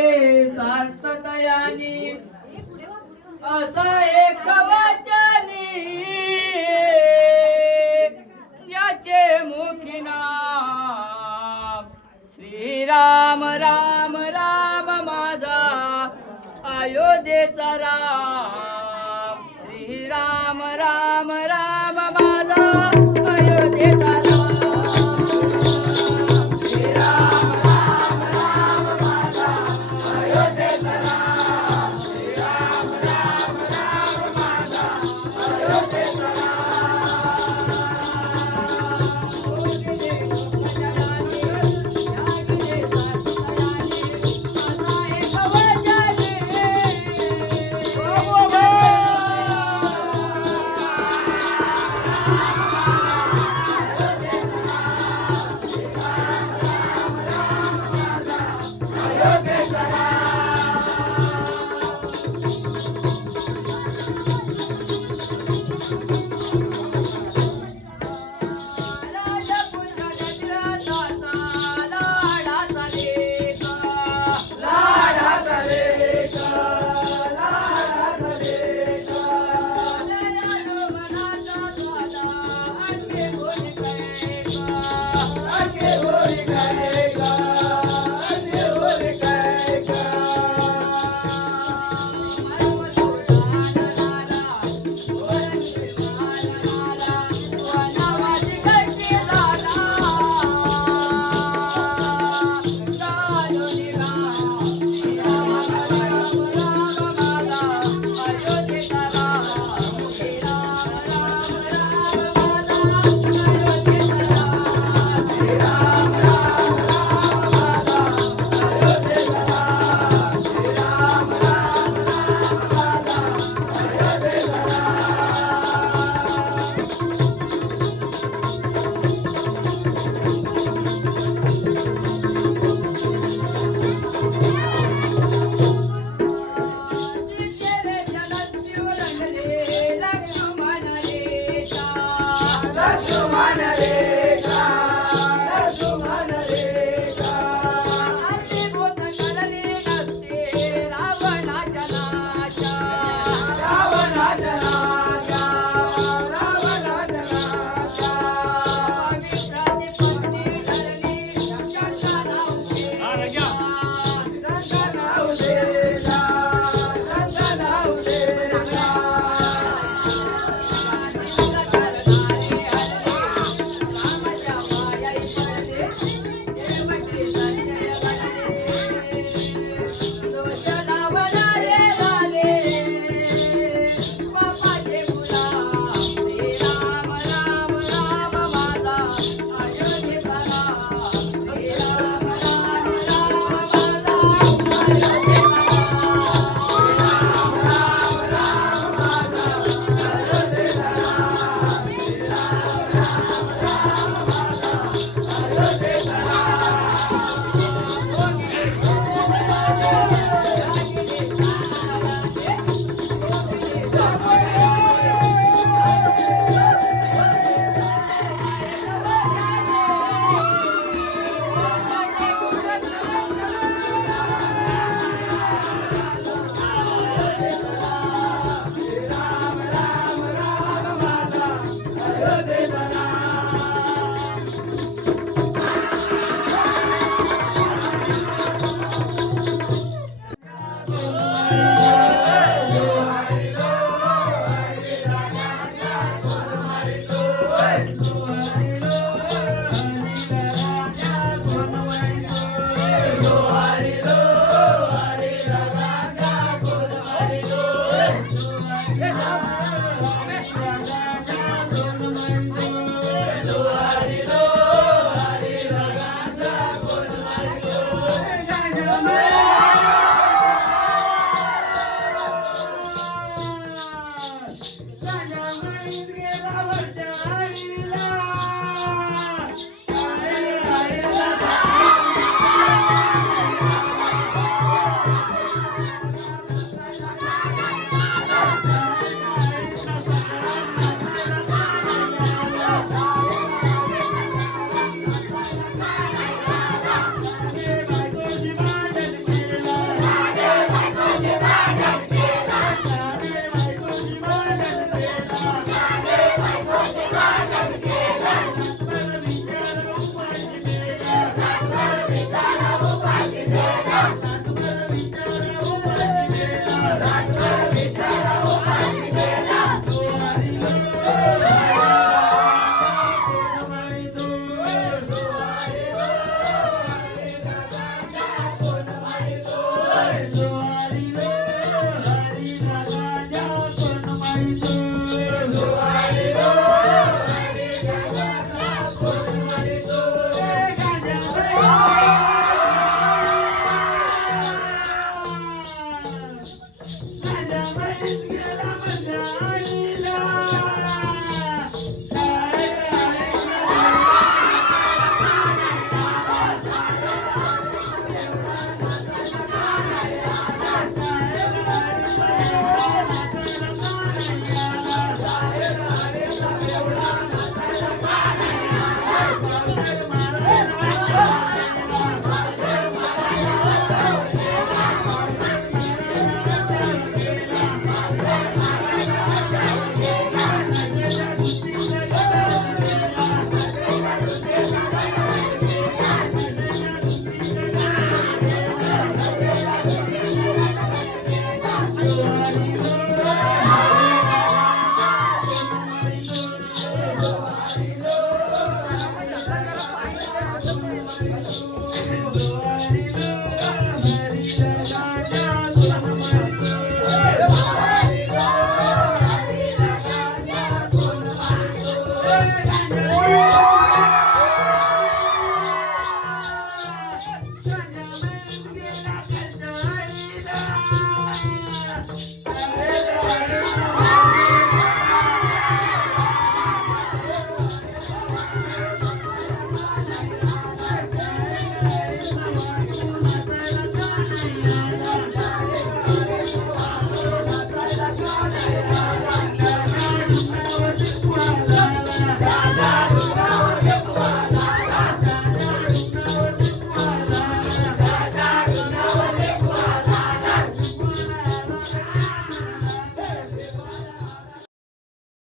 म्हणजे सार्थतयानी असा एक वाचनी याचे मुखी नाम श्रीराम राम राम माझा अयोध्येचा Ram. Shriram Ram Ram Shomanare. Hare Hare.